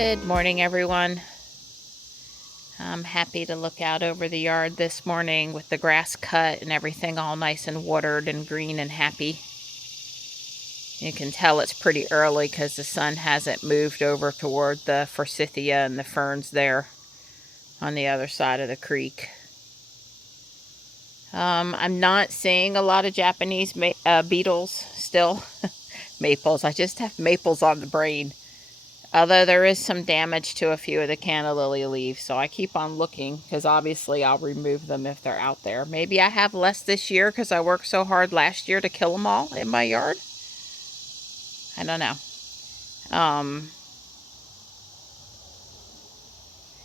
Good morning, everyone. I'm happy to look out over the yard this morning with the grass cut and everything all nice and watered and green and happy. You can tell it's pretty early because the sun hasn't moved over toward the forsythia and the ferns there on the other side of the creek. I'm not seeing a lot of Japanese beetles still. Maples. I just have maples on the brain. Although there is some damage to a few of the canna lily leaves, so I keep on looking because obviously I'll remove them if they're out there. Maybe I have less this year because I worked so hard last year to kill them all in my yard. I don't know.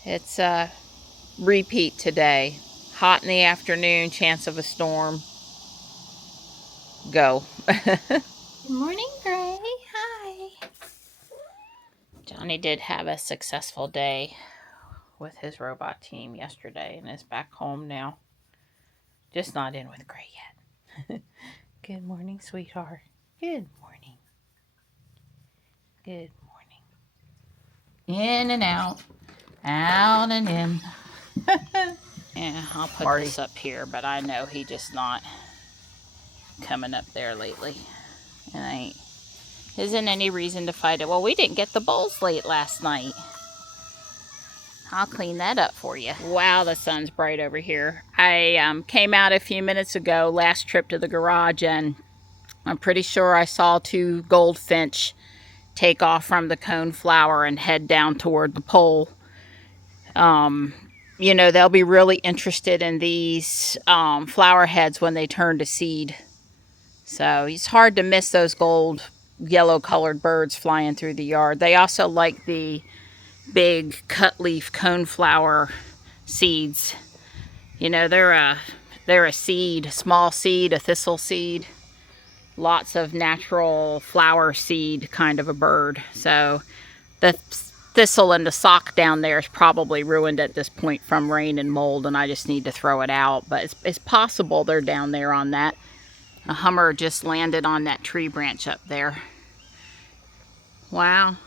It's a repeat today. Hot in the afternoon, chance of a storm. Go. Good morning, Gray. Hi. Johnny did have a successful day with his robot team yesterday and is back home now. Just not in with Gray yet. Good morning, sweetheart. Good morning. Good morning. In and out. Out and in. Yeah, I'll put this up here, but I know he just not coming up there lately. And isn't any reason to fight it. Well, we didn't get the bowls late last night. I'll clean that up for you. Wow, the sun's bright over here. I came out a few minutes ago, last trip to the garage, and I'm pretty sure I saw 2 goldfinch take off from the coneflower and head down toward the pole. You know, they'll be really interested in these flower heads when they turn to seed. So it's hard to miss those gold, yellow-colored birds flying through the yard. They also like the big cut leaf coneflower seeds. You know, they're a seed, small seed, a thistle seed. Lots of natural flower seed kind of a bird. So the thistle and the sock down there is probably ruined at this point from rain and mold, and I just need to throw it out. But it's possible they're down there on that. A hummer just landed on that tree branch up there. Wow,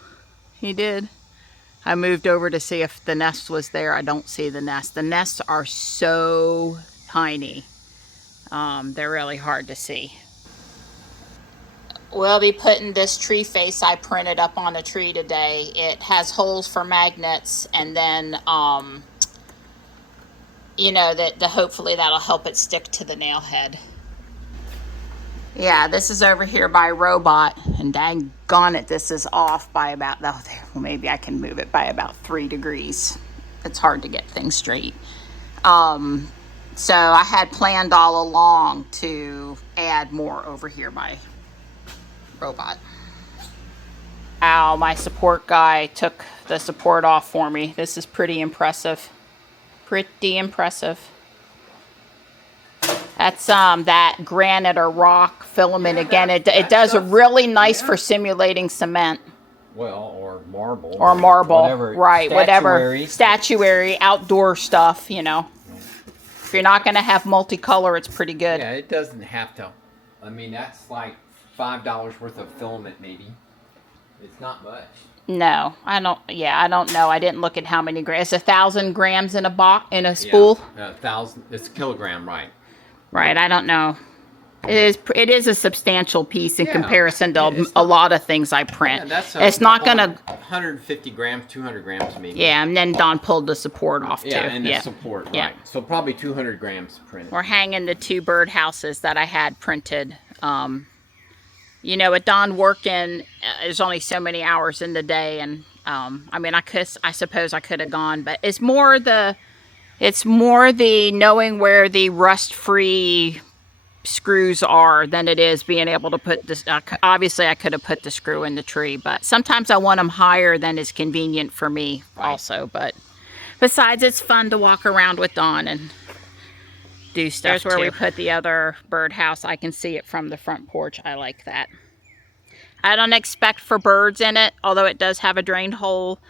he did. I moved over to see if the nest was there. I don't see the nest. The nests are so tiny. They're really hard to see. We'll be putting this tree face I printed up on a tree today. It has holes for magnets, and then, you know, hopefully that'll help it stick to the nail head. Yeah, this is over here by robot, and daggone it, this is off by about, oh, there, well, maybe I can move it by about 3 degrees. It's hard to get things straight. So I had planned all along to add more over here by robot. Wow, my support guy took the support off for me. This is pretty impressive. Pretty impressive. That's that granite or rock filament. Again, it does a really nice for simulating cement. Well, or marble. Or marble, whatever, right, statuary. Whatever. Statuary, outdoor stuff, you know. If you're not going to have multicolor, it's pretty good. Yeah, it doesn't have to. I mean, that's like $5 worth of filament, maybe. It's not much. No, I don't. Yeah, I don't know. I didn't look at how many grams. It's 1,000 grams in a spool. Yeah, 1,000. It's a kilogram, right? Right. I don't know. It is a substantial piece in comparison to a lot of things I print. Yeah, it's not gonna 150 grams, 200 grams maybe. Yeah, and then Don pulled the support off too. Yeah, and the support, right. So probably 200 grams printed. We're hanging the 2 bird houses that I had printed. You know, with Don working, there's only so many hours in the day, and I mean, I suppose I could have gone, but it's more the knowing where the rust-free screws are than it is being able to put this. Obviously, I could have put the screw in the tree, but sometimes I want them higher than is convenient for me also. But besides, it's fun to walk around with Dawn and do stuff. There's where we put the other birdhouse. I can see it from the front porch. I like that. I don't expect for birds in it, although it does have a drain hole.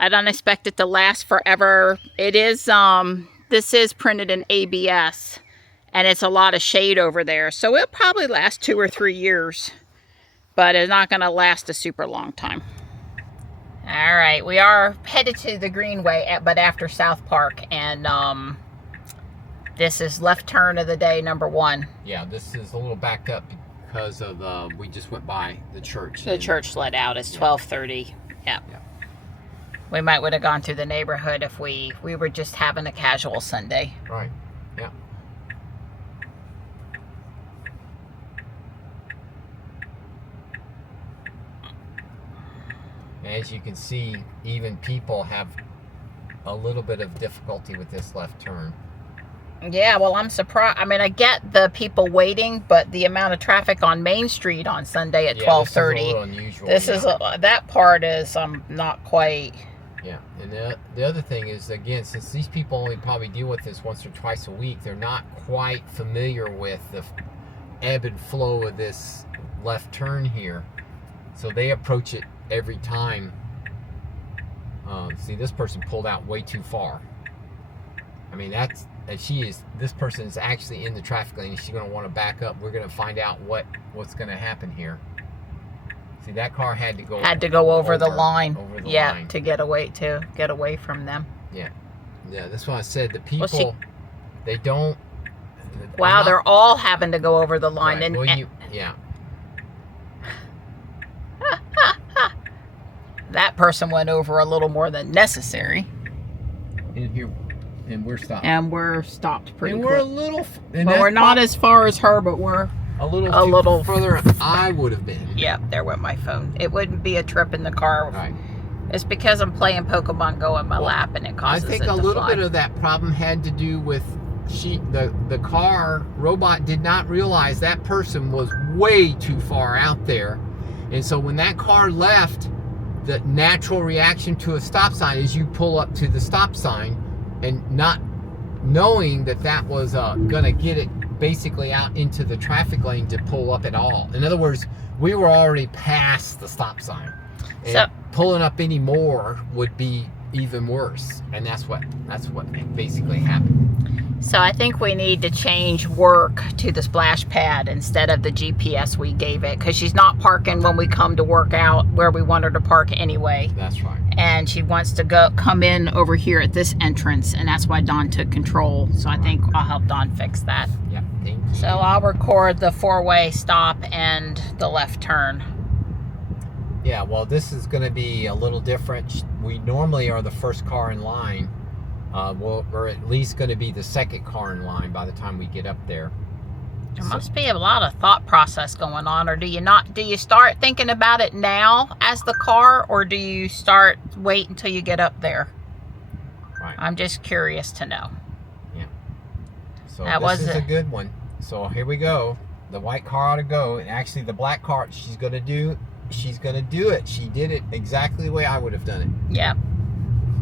I don't expect it to last forever. It is, this is printed in ABS, and it's a lot of shade over there. So it'll probably last 2 or 3 years, but it's not going to last a super long time. All right, we are headed to the Greenway, but after South Park, and this is left turn of the day, number 1. Yeah, this is a little backed up because of we just went by the church. The church let out. It's 12:30. Yeah. We would have gone through the neighborhood if we were just having a casual Sunday. Right. Yeah. As you can see, even people have a little bit of difficulty with this left turn. Yeah, well, I'm surprised. I mean, I get the people waiting, but the amount of traffic on Main Street on Sunday at 12:30. This is a little unusual. That part is not quite. Yeah, and the other thing is, again, since these people only probably deal with this once or twice a week, they're not quite familiar with the ebb and flow of this left turn here. So they approach it every time. See, this person pulled out way too far. I mean, this person is actually in the traffic lane. She's going to want to back up. We're going to find out what's going to happen here. See, that car had to go over the line. Over the yeah, line. to get away from them. Yeah. Yeah, that's why I said the people, they don't. Wow, they're all having to go over the line. Right. And, yeah. That person went over a little more than necessary. And we're stopped. And we're stopped pretty quick. We're a little. Well, we're not as far as her, but we're a little further. I would have been. Yeah, there went my phone. It wouldn't be a trip in the car. Right. It's because I'm playing Pokemon Go in my lap, and it causes it to fly. I think a little bit of that problem had to do with the car robot did not realize that person was way too far out there, and so when that car left, the natural reaction to a stop sign is you pull up to the stop sign, and not knowing that was gonna get it basically out into the traffic lane to pull up at all. In other words, we were already past the stop sign. And so pulling up any more would be even worse. And that's what basically happened. So I think we need to change work to the splash pad instead of the GPS we gave it, because she's not parking when we come to work out where we want her to park anyway. That's right. And she wants to come in over here at this entrance, and that's why Dawn took control. So I think I'll help Dawn fix that. Yeah, thank you. So I'll record the 4-way stop and the left turn. Yeah, well, this is going to be a little different. We normally are the first car in line. We're at least going to be the second car in line by the time we get up there. There must be a lot of thought process going on, or do you start thinking about it now as the car, or do you wait until you get up there? Right. I'm just curious to know. Yeah. So this is a good one. So here we go. The white car ought to go, and actually the black car, she's gonna do it. She did it exactly the way I would have done it. Yeah.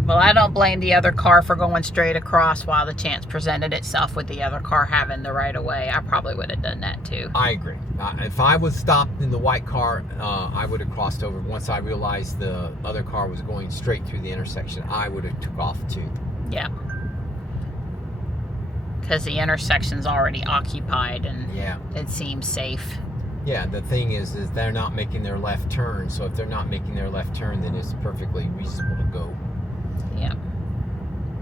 Well, I don't blame the other car for going straight across while the chance presented itself with the other car having the right of way. I probably would have done that too. I agree. If I was stopped in the white car, I would have crossed over. Once I realized the other car was going straight through the intersection, I would have took off too. Yeah. Because the intersection's already occupied, and it seems safe. Yeah, the thing is they're not making their left turn. So if they're not making their left turn, then it's perfectly reasonable to go. Yeah.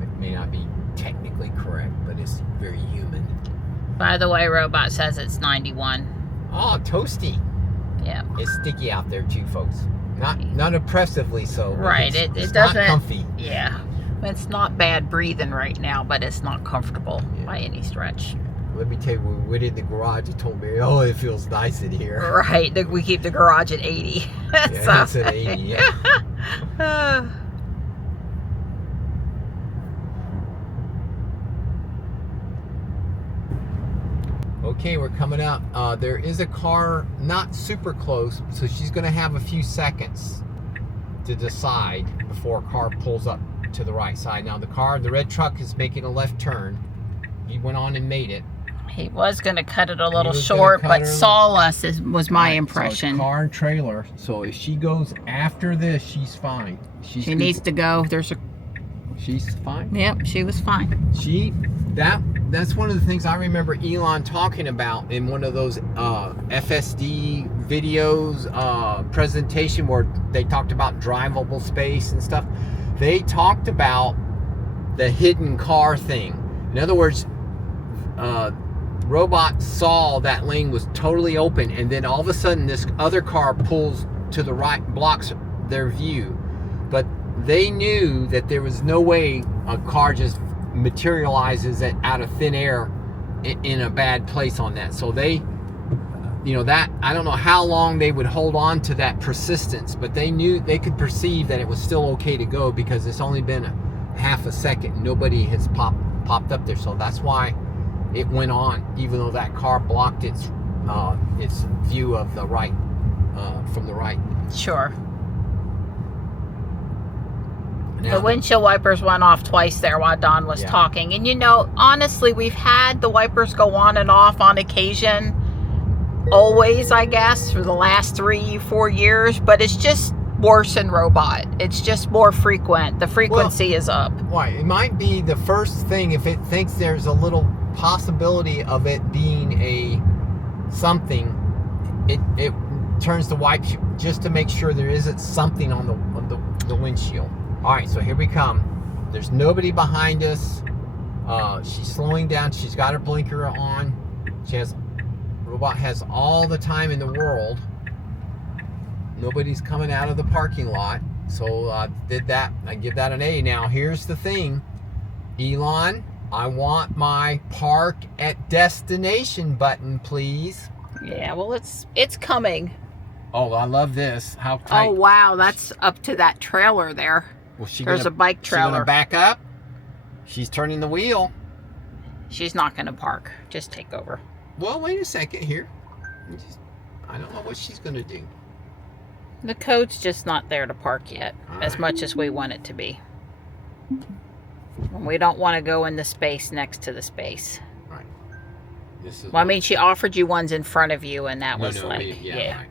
It may not be technically correct, but it's very human. By the way, Robot says it's 91. Oh, toasty. Yeah. It's sticky out there too, folks. Not oppressively so. Right. It doesn't. Not comfy. Yeah. It's not bad breathing right now, but it's not comfortable by any stretch. Let me tell you, when we went in the garage, it told me, oh, it feels nice in here. Right. We keep the garage at 80. Yeah, it's at 80, yeah. Okay, we're coming out. There is a car not super close, so she's going to have a few seconds to decide before a car pulls up to the right side. Now, the red truck is making a left turn. He went on and made it. He was going to cut it a little short, but saw us, was my impression. So it's car and trailer. So if she goes after this, she's fine. She needs to go. she's fine. Yep, she was fine. That's one of the things I remember Elon talking about in one of those FSD videos, presentation where they talked about drivable space and stuff. They talked about the hidden car thing. In other words, robot saw that lane was totally open, and then all of a sudden this other car pulls to the right, blocks their view. But they knew that there was no way a car just materializes out of thin air in a bad place on that. So they, that, I don't know how long they would hold on to that persistence, but they knew, they could perceive that it was still okay to go because it's only been half a second. Nobody has popped up there. So that's why it went on, even though that car blocked its view of the right, from the right. Sure. Now, the windshield wipers went off twice there while Don was talking. And honestly, we've had the wipers go on and off on occasion, always, I guess, for the last 3-4 years. But it's just worse in robot. It's just more frequent. The frequency is up. Right. It might be the first thing if it thinks there's a little possibility of it being a something. It turns the wipe just to make sure there isn't something on the windshield. All right, so here we come. There's nobody behind us. She's slowing down. She's got her blinker on. Robot has all the time in the world. Nobody's coming out of the parking lot. So did that. I give that an A. Now here's the thing, Elon. I want my park at destination button, please. Yeah, well, it's coming. Oh, I love this. How tight. Oh wow, that's up to that trailer there. Well, there's a bike trailer. She's gonna back up. She's turning the wheel. She's not gonna park. Just take over. Well, wait a second here. I don't know what she's gonna do. The code's just not there to park yet, as much as we want it to be. And we don't want to go in the space next to the space. Right. Well, I mean, she offered you ones in front of you, and that was like, yeah. Right.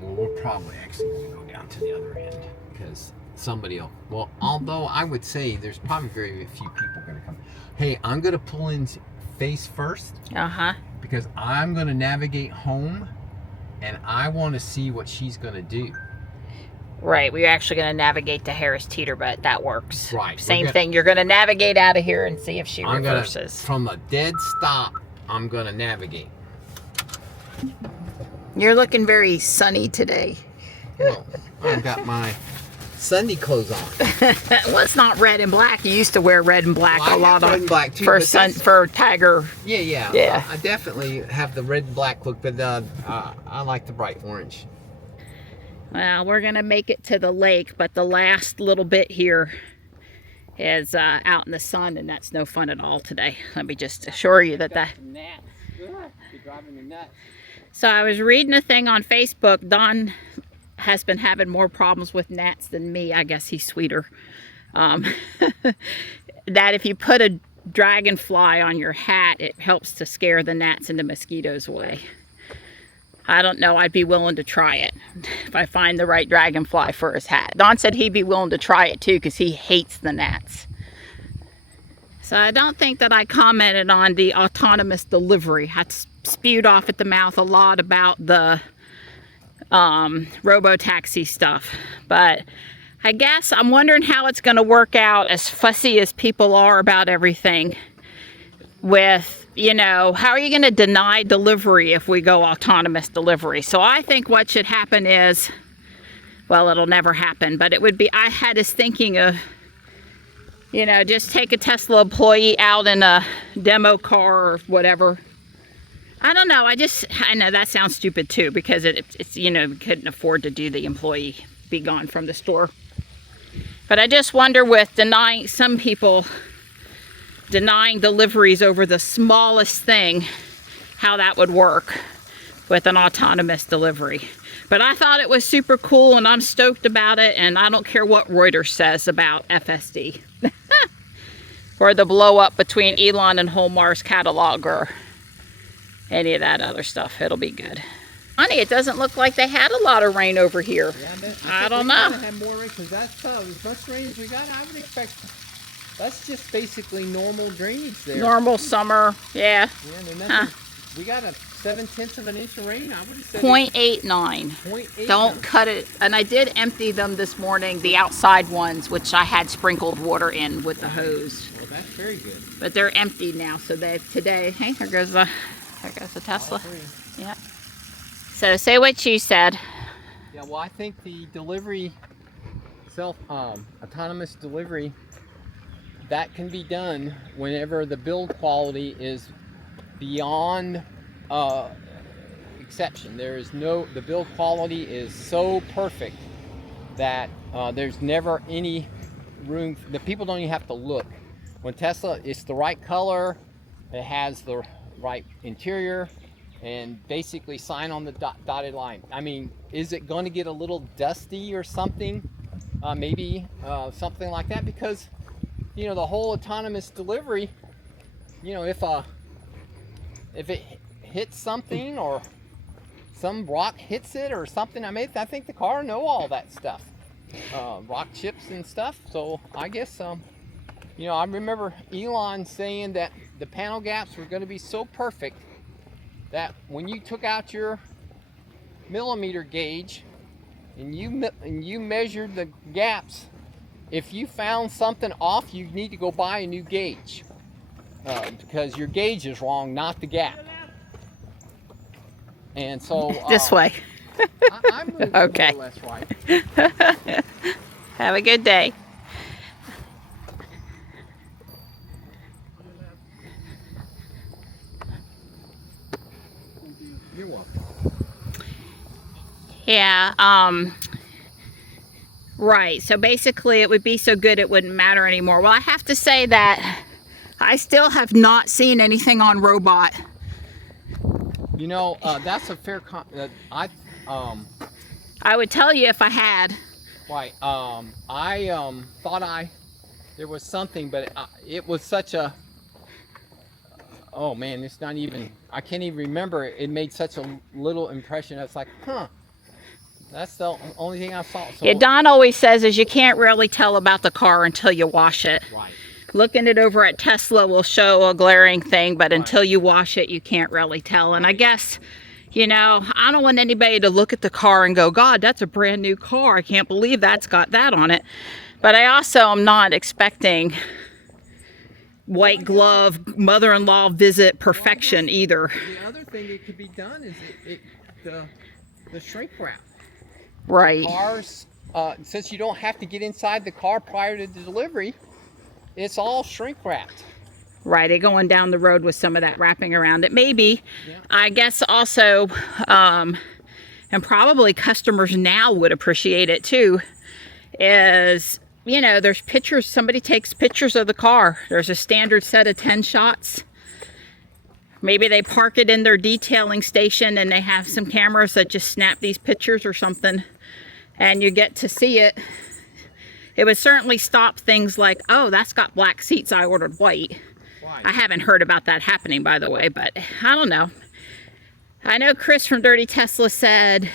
Well, we're probably actually going to go down to the other end because somebody else. Well, although I would say there's probably very few people going to come. Hey, I'm going to pull in face first. Because I'm going to navigate home, and I want to see what she's going to do. Right, we're actually going to navigate to Harris Teeter, but that works. Right. Same thing. You're going to navigate out of here and see if she reverses. From a dead stop, I'm going to navigate. You're looking very sunny today. Well, I've got my Sunday clothes on. Well, it's not red and black. You used to wear red and black a lot red and black too, for Tiger. Yeah. I definitely have the red and black look, but I like the bright orange. Well, we're gonna make it to the lake, but the last little bit here is out in the sun, and that's no fun at all today. Let me just assure you that. You're driving me nuts. So I was reading a thing on Facebook. Don has been having more problems with gnats than me. I guess he's sweeter. That if you put a dragonfly on your hat, it helps to scare the gnats and the mosquitoes away. I don't know. I'd be willing to try it if I find the right dragonfly for his hat. Don said he'd be willing to try it too because he hates the gnats. So I don't think that I commented on the autonomous delivery. I spewed off at the mouth a lot about the robo-taxi stuff, but I guess I'm wondering how it's going to work out, as fussy as people are about everything, with, how are you going to deny delivery if we go autonomous delivery? So I think what should happen is, well, it'll never happen, but it would be, I had this thinking of, just take a Tesla employee out in a demo car or whatever. I don't know. I know that sounds stupid too, because it's we couldn't afford to do the employee be gone from the store. But I just wonder with some people denying deliveries over the smallest thing, how that would work with an autonomous delivery. But I thought it was super cool, and I'm stoked about it, and I don't care what Reuters says about FSD. Or the blow up between Elon and Holmar's catalog, or any of that other stuff. It'll be good. Funny, it doesn't look like they had a lot of rain over here. Yeah, I don't know. Had more rain because that's as much rain as we got. I would expect. That's just basically normal drainage there. Normal summer, yeah. Yeah, we got a 7/10 of an inch of rain. I would have said 0.89. 0.89. Don't cut it. And I did empty them this morning, the outside ones, which I had sprinkled water in with the hose. Well, that's very good. But they're empty now, so today. Hey, there goes the Tesla. Yeah. So say what you said. Yeah, well, I think the delivery, autonomous delivery, that can be done whenever the build quality is beyond exception. The build quality is so perfect that there's never any room. The people don't even have to look. When Tesla, it's the right color, it has the right interior, and basically sign on the dotted line. I mean, is it going to get a little dusty or something? Maybe something like that, because you know, the whole autonomous delivery, you know, if it hits something or some rock hits it or something, I think the car know all that stuff, rock chips and stuff. So I guess you know, I remember Elon saying that the panel gaps were going to be so perfect that when you took out your millimeter gauge and you measured the gaps, if you found something off, you need to go buy a new gauge, because your gauge is wrong, not the gap. And so this way. I'm moving okay. more or less right. Have a good day. You're welcome. Yeah. Right. So basically, it would be so good it wouldn't matter anymore. Well, I have to say that I still have not seen anything on Robot. You know, that's a fair I would tell you if I had. Right. I thought there was something, but it was such a. Oh man, it's not even. I can't even remember. It made such a little impression. It's like, huh. That's the only thing I saw. So, yeah, Don always says is you can't really tell about the car until you wash it. Right. Looking it over at Tesla will show a glaring thing, but right. until you wash it, you can't really tell. And I guess, you know, I don't want anybody to look at the car and go, God, that's a brand new car. I can't believe that's got that on it. But I also am not expecting white glove mother-in-law visit perfection either. The other thing that could be done is the shrink wrap. Right. Cars, since you don't have to get inside the car prior to the delivery, it's all shrink wrapped. Right, they're going down the road with some of that wrapping around it. Maybe, yeah. I guess also, and probably customers now would appreciate it too, is, you know, there's pictures, somebody takes pictures of the car. There's a standard set of 10 shots. Maybe they park it in their detailing station and they have some cameras that just snap these pictures or something, and you get to see it. It would certainly stop things like, oh, that's got black seats, I ordered white. Right. I haven't heard about that happening, by the way, but I don't know. I know Chris from Dirty Tesla said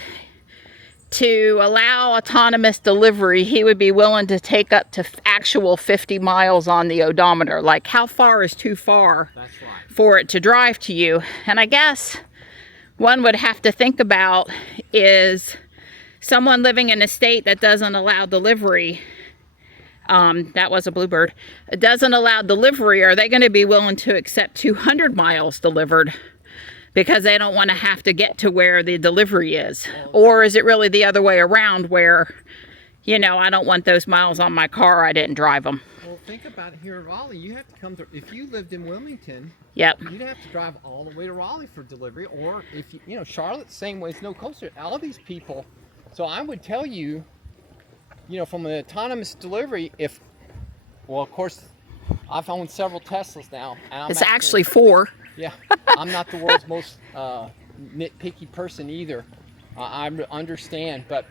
to allow autonomous delivery, he would be willing to take up to actual 50 miles on the odometer. Like, how far is too far That's right. for it to drive to you? And I guess one would have to think about is someone living in a state that doesn't allow delivery. That was a bluebird. It doesn't allow delivery. Are they going to be willing to accept 200 miles delivered because they don't want to have to get to where the delivery is? Or is it really the other way around where, you know, I don't want those miles on my car, I didn't drive them. Well, think about it here in Raleigh. You have to come to, if you lived in Wilmington, yep, you'd have to drive all the way to Raleigh for delivery. Or if you know, Charlotte, same way, it's no closer. All these people. So I would tell you, you know, from an autonomous delivery, well, of course, I've owned several Teslas now. And it's actually 4. Yeah, I'm not the world's most nitpicky person either. I understand, but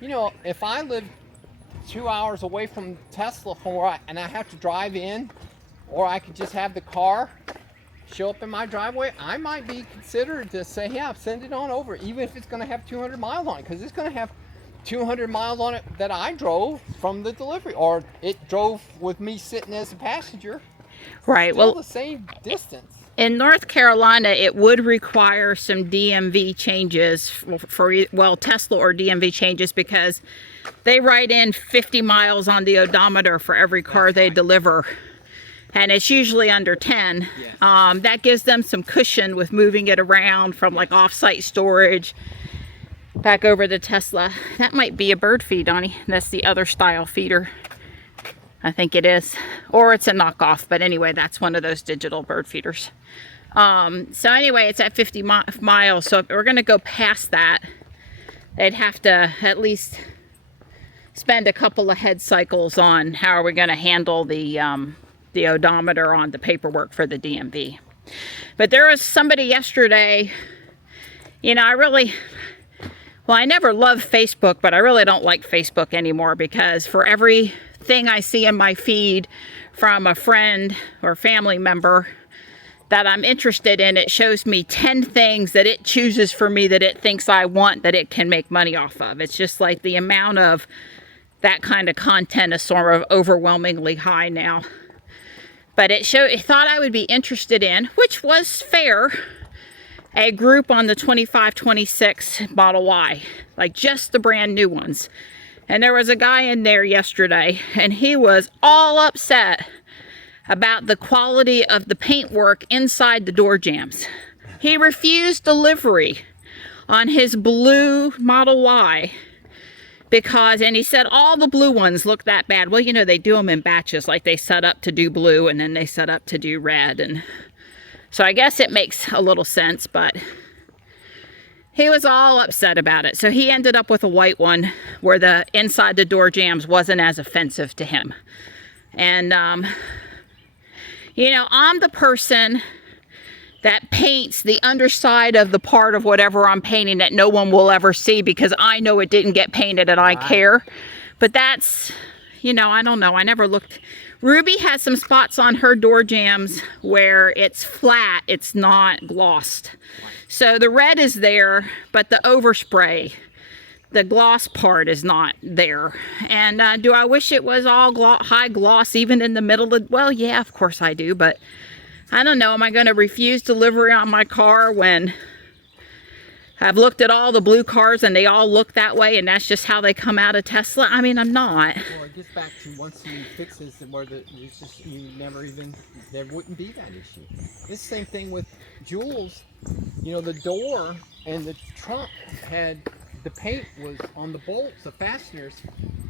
you know, if I live 2 hours away from Tesla and I have to drive in, or I could just have the car show up in my driveway, I might be considered to say, yeah, send it on over, even if it's going to have 200 miles on it, because it's going to have 200 miles on it that I drove from the delivery, or it drove with me sitting as a passenger. Right. Still Well, the same distance. in North Carolina, it would require some DMV changes for Tesla or DMV changes, because they write in 50 miles on the odometer for every car they deliver. And it's usually under 10. Yes. That gives them some cushion with moving it around from like off-site storage back over to Tesla. That might be a bird feed, Donnie. That's the other style feeder. I think it is. Or it's a knockoff. But anyway, that's one of those digital bird feeders. So anyway, it's at 50 miles. So if we're going to go past that, they'd have to at least spend a couple of head cycles on how are we going to handle the odometer on the paperwork for the DMV. But there was somebody yesterday, you know, I never loved Facebook, but I really don't like Facebook anymore, because for everything I see in my feed from a friend or family member that I'm interested in, it shows me 10 things that it chooses for me that it thinks I want, that it can make money off of. It's just like the amount of that kind of content is sort of overwhelmingly high now. But it thought I would be interested in, which was fair, a group on the 2526 Model Y, like just the brand new ones. And there was a guy in there yesterday, and he was all upset about the quality of the paintwork inside the door jambs. He refused delivery on his blue Model Y and he said all the blue ones look that bad. Well, you know, they do them in batches, like they set up to do blue and then they set up to do red. And so I guess it makes a little sense, but he was all upset about it. So he ended up with a white one where the inside the door jambs wasn't as offensive to him. And, you know, I'm the person that paints the underside of the part of whatever I'm painting that no one will ever see, because I know it didn't get painted and I care. But that's, you know, I don't know. I never looked. Ruby has some spots on her door jambs where it's flat. It's not glossed. So the red is there, but the overspray, the gloss part, is not there. And do I wish it was all high gloss even in the middle of, well, yeah, of course I do, but I don't know. Am I going to refuse delivery on my car when I've looked at all the blue cars and they all look that way, and that's just how they come out of Tesla? I mean, I'm not. Well, it gets back to once you fix this, where it's just, you never even, there wouldn't be that issue. It's the same thing with Jules. You know, the door and the trunk had, the paint was on the bolts, the fasteners.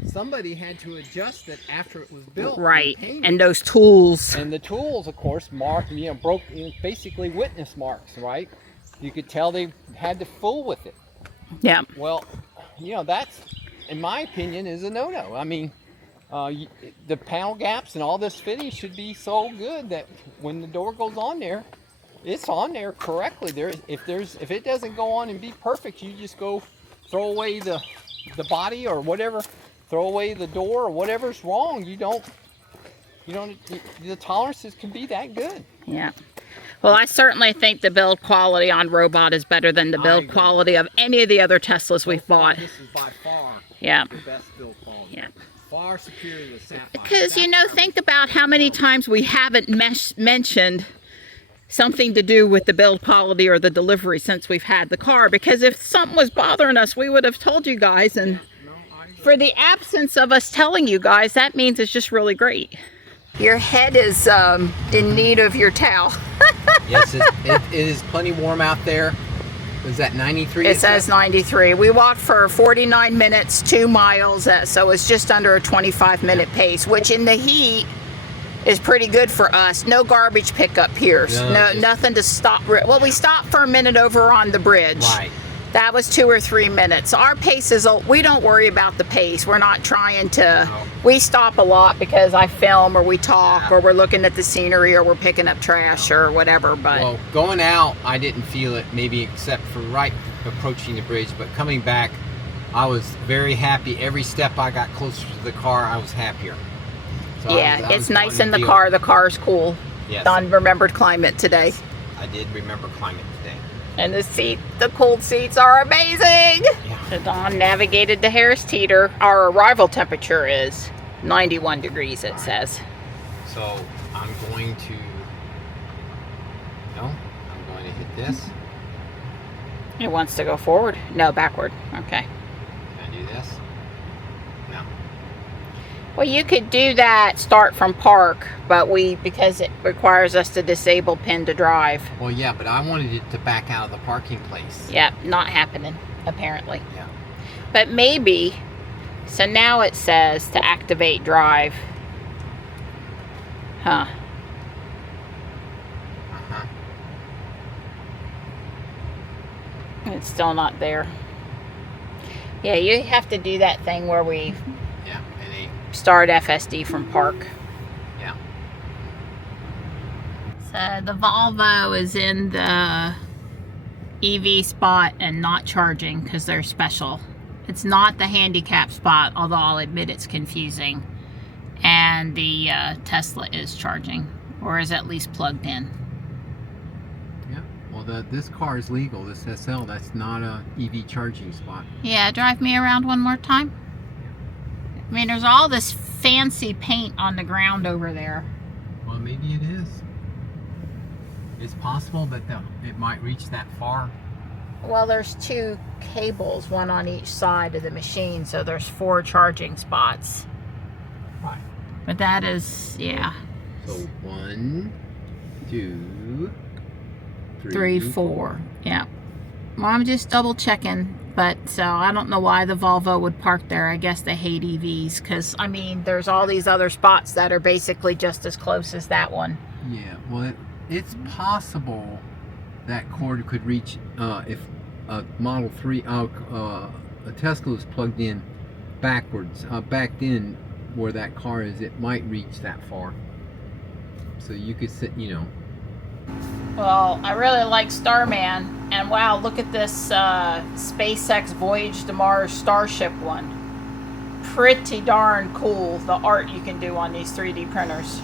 Somebody had to adjust it after it was built. Right, and those tools. And the tools, of course, marked, you know, broke, you know, basically witness marks, right? You could tell they had to fool with it. Yeah. Well, you know, that's, in my opinion, is a no-no. I mean, the panel gaps and all this fitting should be so good that when the door goes on there, it's on there correctly. If it doesn't go on and be perfect, you just go throw away the body or whatever, throw away the door or whatever's wrong. The tolerances can be that good. Yeah. Well, I certainly think the build quality on Robot is better than the build quality of any of the other Teslas we've bought. This is by far the best build quality. Yeah. Far superior to Sapphire. Because, you know, think about how many times we haven't mentioned something to do with the build quality or the delivery since we've had the car. Because if something was bothering us, we would have told you guys. And for the absence of us telling you guys, that means it's just really great. Your head is in need of your towel. Yes, it is plenty warm out there. Is that 93? It says 93. We walked for 49 minutes, 2 miles, so it's just under a 25-minute pace, which in the heat is pretty good for us. No garbage pickup here. No, nothing to stop. Well, we stopped for a minute over on the bridge. Right. That was 2 or 3 minutes. Our pace is, we don't worry about the pace. We're not trying to, we stop a lot because I film or we talk or we're looking at the scenery or we're picking up trash or whatever. But well, going out, I didn't feel it, maybe except for right approaching the bridge. But coming back, I was very happy. Every step I got closer to the car, I was happier. So yeah, it's nice in the car. The car's cool. Yes. Don remembered climate today. I did remember climbing today. And the cooled seats are amazing. Yeah. So Dawn navigated the Harris Teeter. Our arrival temperature is 91 degrees, it says. So I'm going to hit this. It wants to go forward? No, backward. Okay. Can I do this? No. Well, you could do that start from park, but because it requires us to disable pin to drive. Well, yeah, but I wanted it to back out of the parking place. Yeah, not happening, apparently. Yeah. But maybe, so now it says to activate drive. Huh. Uh-huh. It's still not there. Yeah, you have to do that thing where we start FSD from park. Yeah. So the Volvo is in the EV spot and not charging because they're special. It's not the handicap spot, although I'll admit it's confusing. And the Tesla is charging, or is at least plugged in. Yeah. Well, this car is legal. This SL, that's not a EV charging spot. Yeah, drive me around one more time. I mean, there's all this fancy paint on the ground over there. Well, maybe it is. It's possible that it might reach that far. Well, there's 2 cables, one on each side of the machine, so there's 4 charging spots. Right. But that is, yeah. So 1, 2, 3, 4. Yeah. Well, I'm just double checking, but so I don't know why the Volvo would park there. I guess they hate EVs because, I mean, there's all these other spots that are basically just as close as that one. Yeah, well, it's possible that cord could reach, if a Model 3, a Tesla is plugged in backwards, backed in where that car is, it might reach that far. So you could sit, Well, I really like Starman, and wow, look at this SpaceX Voyage to Mars Starship one. Pretty darn cool, the art you can do on these 3D printers.